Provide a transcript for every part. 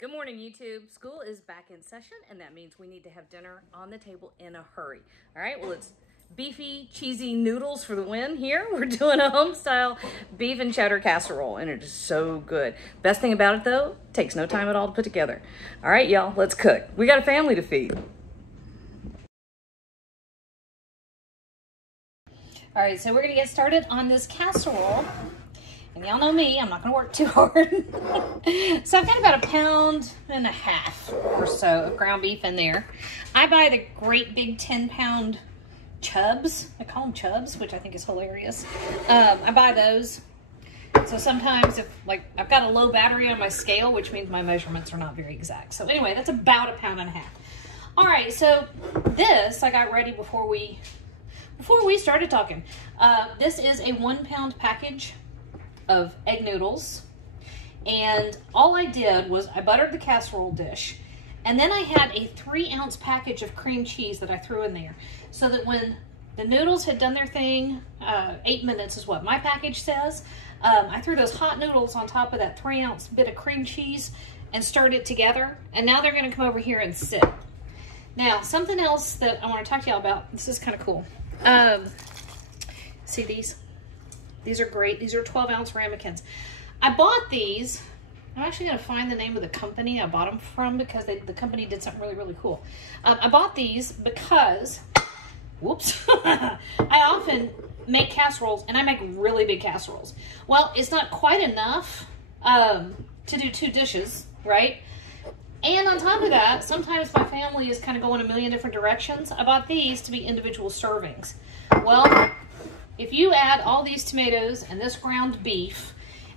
Good morning, YouTube. School is back in session, and that means we need to have dinner on the table in a hurry. All right, well, it's beefy, cheesy noodles for the win here. We're doing a home-style beef and cheddar casserole, and it is so good. Best thing about it, though, takes no time at all to put together. All right, y'all, let's cook. We got a family to feed. All right, so we're gonna get started on this casserole. And y'all know me, I'm not gonna work too hard. So I've got about 1.5 pounds or so of ground beef in there. I buy the great big 10-pound chubs. I call them chubs, which I think is hilarious. I buy those. So sometimes if I've got a low battery on my scale, which means my measurements are not very exact. So anyway, that's about 1.5 pounds. All right, so this I got ready before we started talking. This is a 1 pound package of egg noodles, and all I did was I buttered the casserole dish, and then I had a 3-ounce package of cream cheese that I threw in there, so that when the noodles had done their thing, 8 minutes is what my package says, I threw those hot noodles on top of that 3-ounce bit of cream cheese and stirred it together, and now they're going to come over here and sit. Now, something else that I want to talk to y'all about, this is kind of cool. See these? These are great. These are 12-ounce ramekins. I bought these. I'm actually going to find the name of the company I bought them from, because the company did something really, really cool. I bought these because, whoops, I often make casseroles, and I make really big casseroles. Well, it's not quite enough to do 2 dishes, right? And on top of that, sometimes my family is kind of going a million different directions. I bought these to be individual servings. Well, if you add all these tomatoes and this ground beef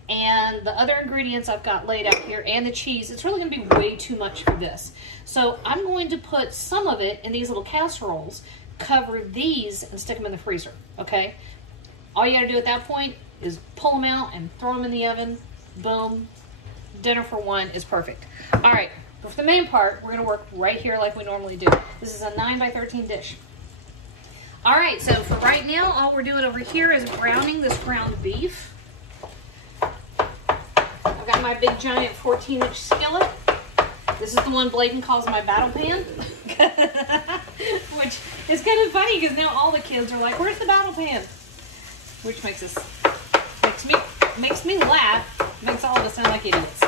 and the other ingredients I've got laid out here and the cheese, it's really going to be way too much for this. So I'm going to put some of it in these little casseroles, cover these, and stick them in the freezer, okay? All you got to do at that point is pull them out and throw them in the oven. Boom. Dinner for one is perfect. All right. But for the main part, we're going to work right here like we normally do. This is a 9 by 13 dish. All right, so for right now, all we're doing over here is browning this ground beef. I've got my big giant 14-inch skillet. This is the one Bladen calls my battle pan. Which is kind of funny because now all the kids are like, where's the battle pan? Which makes me laugh, makes all of us sound like idiots.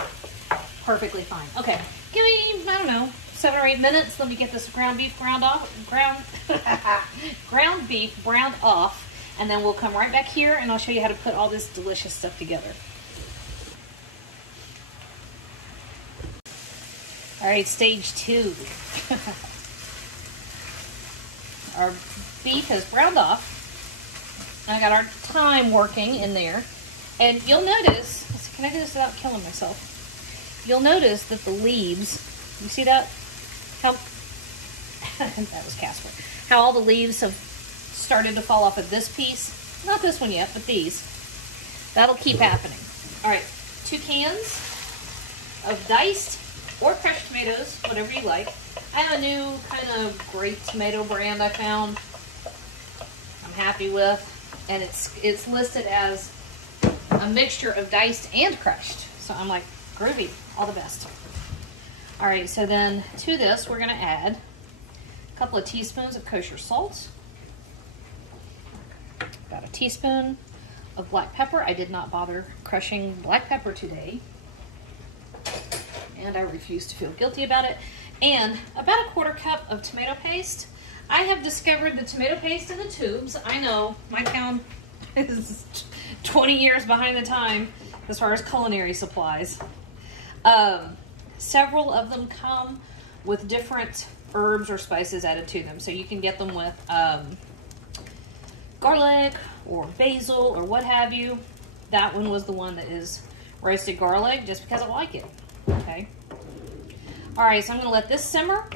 Perfectly fine. Okay, give me, I don't know, 7 or 8 minutes. Let me get this ground beef ground beef browned off, and then we'll come right back here and I'll show you how to put all this delicious stuff together. All right, stage 2. Our beef has browned off. I got our thyme working in there, and you'll notice, can I do this without killing myself? You'll notice that the leaves, you see that? How, that was casserole. How all the leaves have started to fall off of this piece. Not this one yet, but these. That'll keep happening. All right, 2 cans of diced or crushed tomatoes, whatever you like. I have a new kind of great tomato brand I found. I'm happy with, and it's listed as a mixture of diced and crushed. So I'm like, groovy, all the best. All right, so then to this, we're gonna add a couple of teaspoons of kosher salt, about a teaspoon of black pepper. I did not bother crushing black pepper today, and I refuse to feel guilty about it. And about a 1/4 cup of tomato paste. I have discovered the tomato paste in the tubes. I know my town is 20 years behind the time as far as culinary supplies. Several of them come with different herbs or spices added to them. So you can get them with garlic or basil or what have you. That one was the one that is roasted garlic, just because I like it. Okay. All right, so I'm gonna let this simmer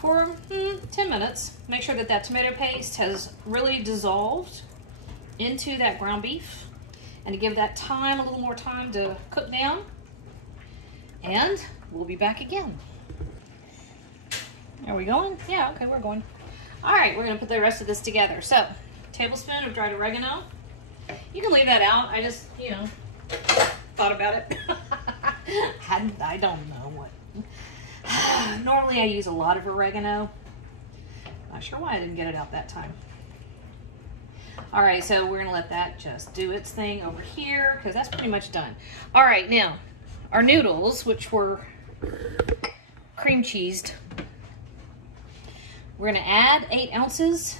for 10 minutes. Make sure that that tomato paste has really dissolved into that ground beef, and to give that time, a little more time to cook down. And we'll be back again. Are we going? Yeah, okay, we're going. All right, we're gonna put the rest of this together. So, tablespoon of dried oregano. You can leave that out. I just, thought about it. I don't know what. Normally I use a lot of oregano. Not sure why I didn't get it out that time. All right, so we're gonna let that just do its thing over here because that's pretty much done. All right, now our noodles, which were cream cheesed, we're gonna add 8 ounces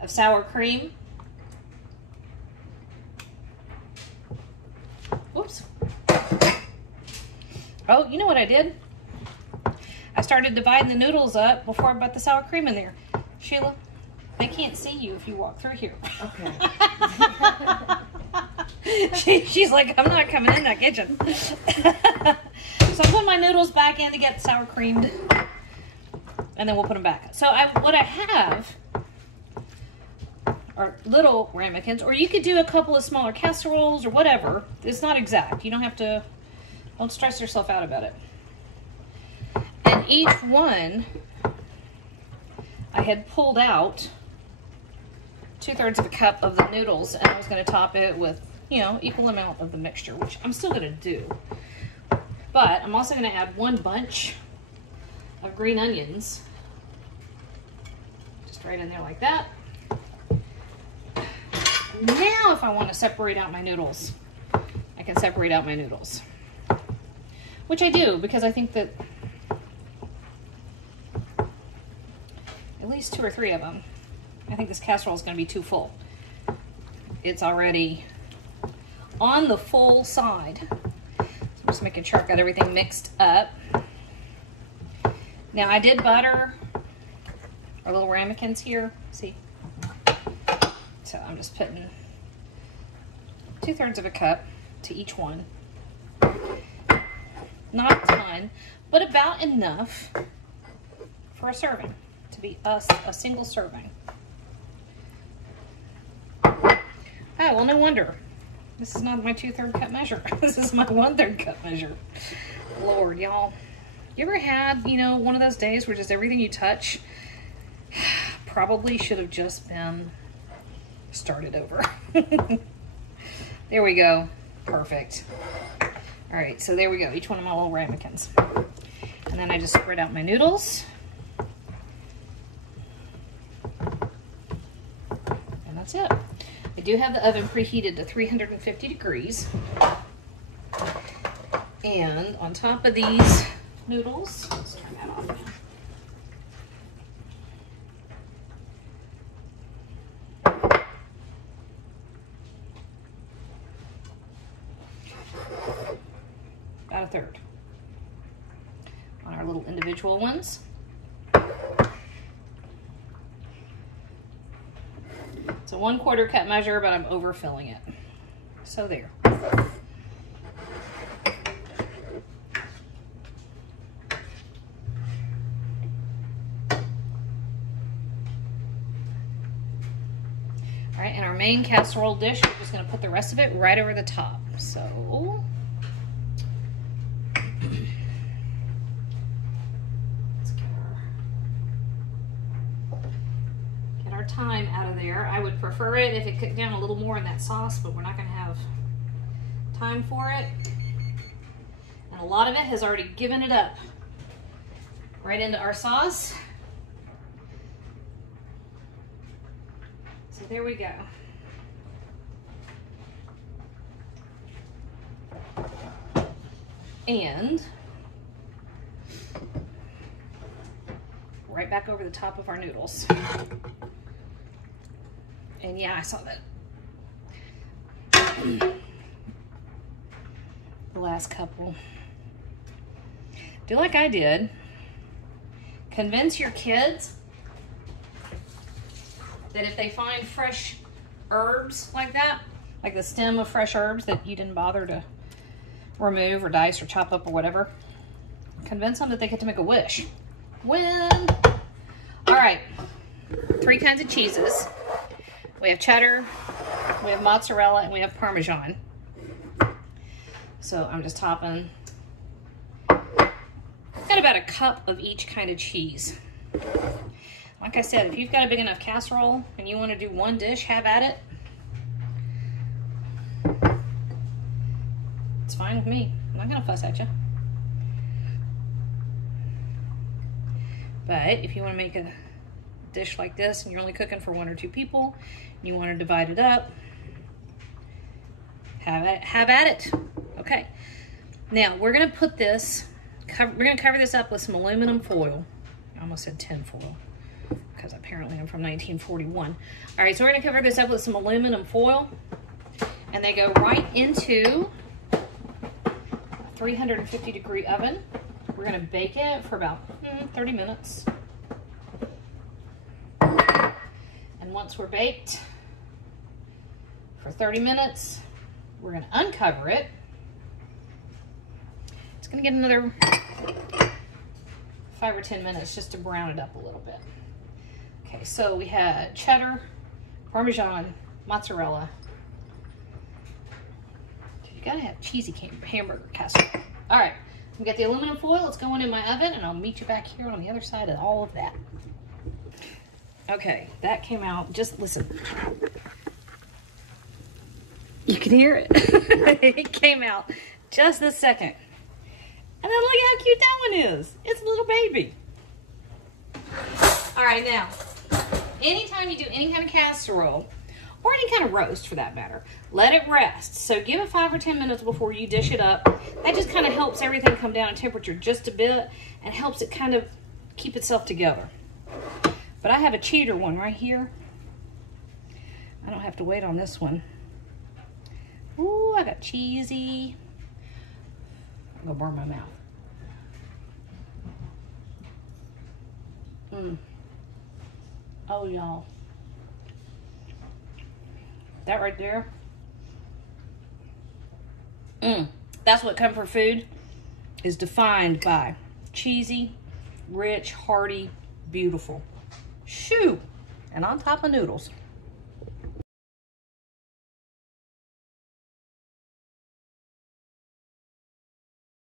of sour cream. Whoops. Oh, you know what I did? I started dividing the noodles up before I put the sour cream in there. Sheila, they can't see you if you walk through here. Okay. She's like, I'm not coming in that kitchen. So I'm putting my noodles back in to get sour creamed, and then we'll put them back. So what I have are little ramekins, or you could do a couple of smaller casseroles or whatever. It's not exact. You don't have to, don't stress yourself out about it. And each one, I had pulled out 2/3 of a cup of the noodles, and I was going to top it with, you know, equal amount of the mixture, which I'm still going to do. But I'm also going to add 1 bunch of green onions, just right in there like that. Now, if I want to separate out my noodles, I can separate out my noodles, which I do because I think that at least 2 or 3 of them, I think this casserole is going to be too full. It's already on the full side. So I'm just making sure I've got everything mixed up. Now I did butter our little ramekins here, see? So I'm just putting 2/3 of a cup to each one. Not a ton, but about enough for a serving, to be a single serving. Oh, well, no wonder. This is not my 2/3 cup measure. This is my 1/3 cup measure. Lord, y'all. You ever had, you know, one of those days where just everything you touch probably should have just been started over? There we go. Perfect. All right, so there we go. Each one of my little ramekins. And then I just spread out my noodles. And that's it. I do have the oven preheated to 350 degrees. And on top of these noodles, let's turn that off now. About 1/3 on our little individual ones. It's a 1/4 cup measure, but I'm overfilling it. So there. All right, and our main casserole dish, we're just going to put the rest of it right over the top. So let's get our thyme out of there. I would prefer it if it cooked down a little more in that sauce, but we're not going to have time for it. And a lot of it has already given it up right into our sauce. So there we go. And right back over the top of our noodles. And yeah, I saw that. The last couple. Do like I did. Convince your kids that if they find fresh herbs like that, like the stem of fresh herbs that you didn't bother to remove or dice or chop up or whatever, convince them that they get to make a wish. Win! All right, 3 kinds of cheeses. We have cheddar, we have mozzarella, and we have Parmesan. So I'm just topping. Got about a cup of each kind of cheese. Like I said, if you've got a big enough casserole and you want to do one dish, have at it. It's fine with me. I'm not gonna fuss at you. But if you want to make a dish like this and you're only cooking for 1 or 2 people, and you want to divide it up, have at it. Okay. Now we're gonna put this. We're gonna cover this up with some aluminum foil. I almost said tin foil because apparently I'm from 1941. All right, so we're gonna cover this up with some aluminum foil, and they go right into a 350-degree oven. We're gonna bake it for about 30 minutes. And once we're baked for 30 minutes, we're gonna uncover it. It's gonna get another 5 or 10 minutes just to brown it up a little bit. Okay, so we had cheddar, Parmesan, mozzarella. You gotta have cheesy Hamburger casserole. All right, we got the aluminum foil. It's going in my oven, and I'll meet you back here on the other side of all of that. Okay, that came out. Just listen. You can hear it. It came out just this second. And then look how cute that one is. It's a little baby. All right, now, anytime you do any kind of casserole, or any kind of roast for that matter, let it rest. So give it 5 or 10 minutes before you dish it up. That just kind of helps everything come down in temperature just a bit and helps it kind of keep itself together. But I have a cheater one right here. I don't have to wait on this one. Ooh, I got cheesy. I'm gonna burn my mouth. Oh, y'all. That right there. That's what comfort food is defined by. Cheesy, rich, hearty, beautiful. Shoo! And on top of noodles.